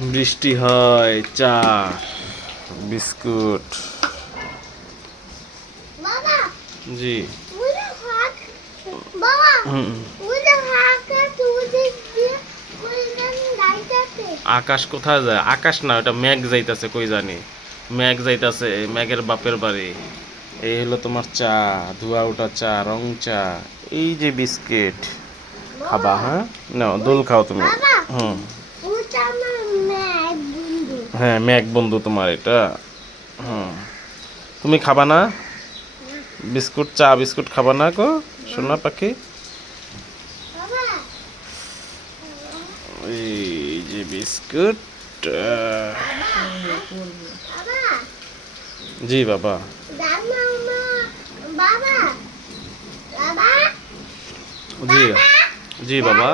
বৃষ্টি হয়, চা, বিস্কুট। জি। আকাশ কোথায় যায়? আকাশ না, ওটা মেঘ যাইতাছে কই জানি। মেঘ যাইতাছে, মেঘের বাপের বাড়ি। এই হলো তোমার চা, ধোয়া ওঠা চা, রং চা। এই যে বিস্কিট খাবা, হ্যাঁ নাও দোল খাও তুমি। হুম, হ্যাঁ মেঘ বন্ধু তোমার এটা। হুম, তুমি খাবা না বিস্কুট? চা বিস্কুট খাবা না গো সোনা পাখি? এই যে বিস্কুট। জি বাবা। জি জি বাবা।